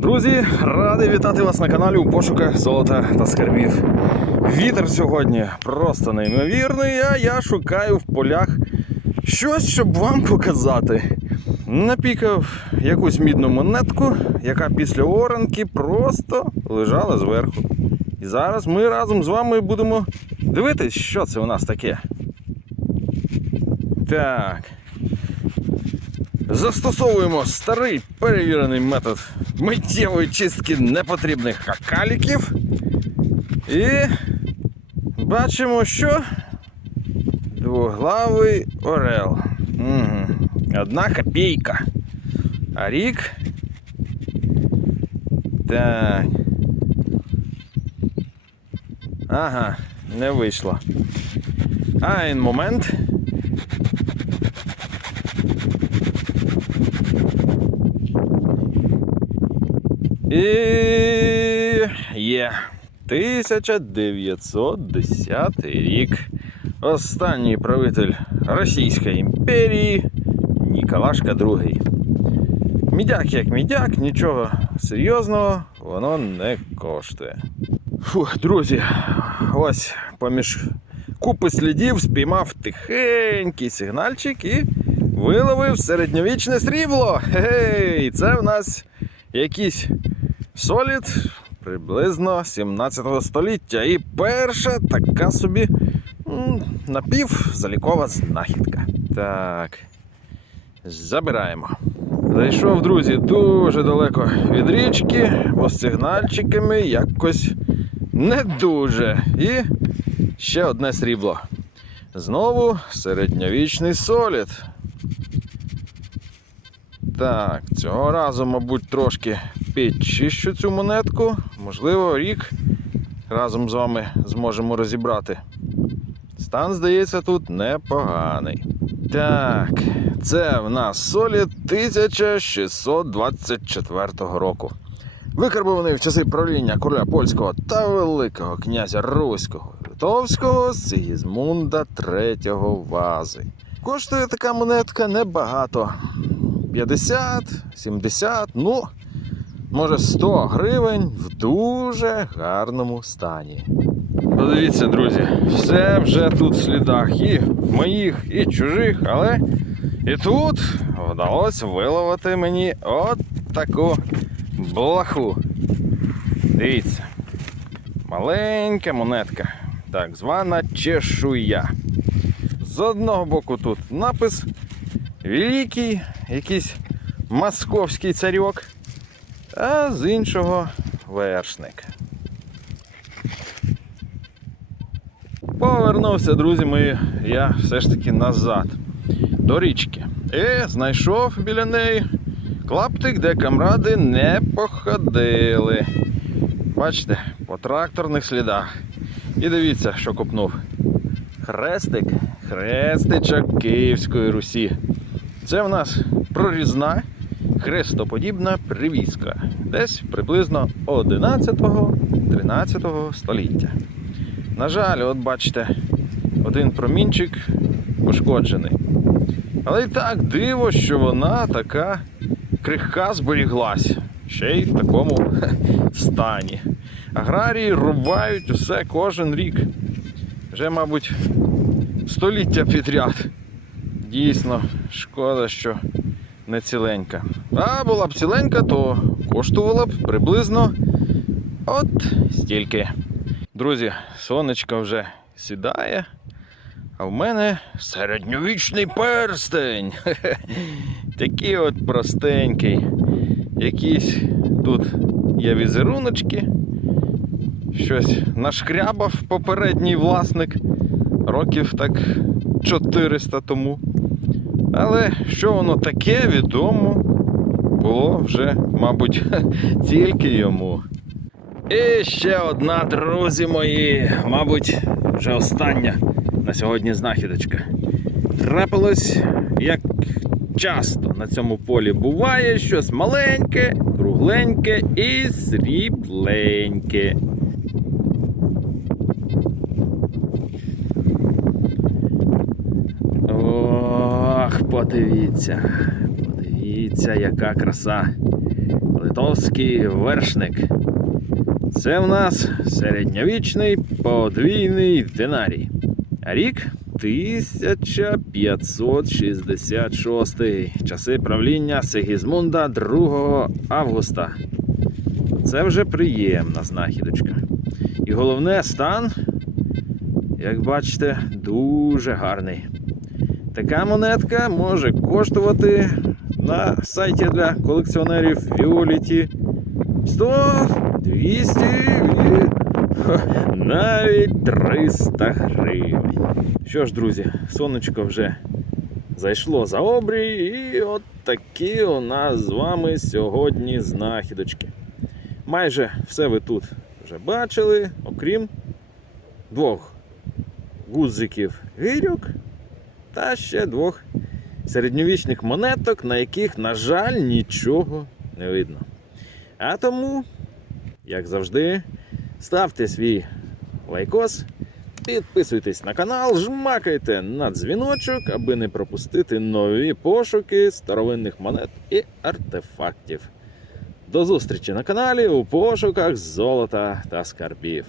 Друзі, радий вітати вас на каналі у пошуках золота та скарбів. Вітер сьогодні просто неймовірний, а я шукаю в полях щось, щоб вам показати. Напікав якусь мідну монетку, яка після оранки просто лежала зверху. І зараз ми разом з вами будемо дивитись, що це у нас таке. Так. Застосовуємо старий перевірений метод миттєвої чистки непотрібних какаліків. І бачимо, що двоглавий орел. Угу. Одна копійка. А рік. Так. Ага, не вийшло. Айн момент. І є 1910 рік. Останній правитель Російської імперії Ніколашка II. Мідяк як мідяк, нічого серйозного воно не коштує. Фух, друзі, ось поміж купи слідів спіймав тихенький сигнальчик і виловив середньовічне срібло. Гей, це в нас якийсь солід приблизно 17 століття. І перша така собі напівзалікова знахідка. Так. Забираємо. Зайшов, друзі, дуже далеко від річки, бо з сигнальчиками якось не дуже. І ще одне срібло. Знову середньовічний солід. Так, цього разу, мабуть, трошки підчищу цю монетку. Можливо, рік разом з вами зможемо розібрати. Стан, здається, тут непоганий. Так, це в нас солід 1624 року. Викарбований в часи правління короля польського та Великого князя Руського Литовського Сигізмунда III Вази. Коштує така монетка небагато. 50, 70, ну, може 100 гривень в дуже гарному стані. Подивіться, друзі, все вже тут в слідах і моїх, і чужих, але і тут вдалося виловити мені от таку блаху. Дивіться. Маленька монетка, так звана чешуя. З одного боку тут напис Великий, якийсь московський царьок, а з іншого вершник. Повернувся, друзі мої, я все ж таки назад до річки. І знайшов біля неї клаптик, де камради не походили. Бачите, по тракторних слідах. І дивіться, що копнув. Хрестик, хрестичок Київської Русі. Це в нас прорізна хрестоподібна привізка. Десь приблизно 11-13 століття. На жаль, от бачите, один промінчик пошкоджений. Але і так диво, що вона така крихка зберіглась. Ще й в такому стані. Аграрії рубають усе кожен рік. Вже, мабуть, століття підряд. Дійсно, шкода, що не ціленька. А була б ціленька, то коштувала б приблизно от стільки. Друзі, сонечко вже сідає, а в мене середньовічний перстень. Такий от простенький. Якісь тут є візеруночки. Щось нашкрябав попередній власник років так 400 тому. Але що воно таке відомо було вже, мабуть, тільки йому. І ще одна, друзі мої, мабуть, вже остання на сьогодні знахідочка. Трапилось, як часто на цьому полі буває, щось маленьке, кругленьке і срібленьке. Подивіться, подивіться, яка краса. Котовський вершник. Це в нас середньовічний подвійний динарій. Рік 1566. Часи правління Сигізмунда 2 августа. Це вже приємна знахідочка. І головне, стан, як бачите, дуже гарний. Така монетка може коштувати на сайті для колекціонерів Віоліті 100, 200 і навіть 300 гривень. Що ж, друзі, сонечко вже зайшло за обрій, і от такі у нас з вами сьогодні знахідочки. Майже все ви тут вже бачили, окрім двох гудзиків гирьок та ще двох середньовічних монеток, на яких, на жаль, нічого не видно. А тому, як завжди, ставте свій лайкос, підписуйтесь на канал, жмакайте на дзвіночок, аби не пропустити нові пошуки старовинних монет і артефактів. До зустрічі на каналі у пошуках золота та скарбів.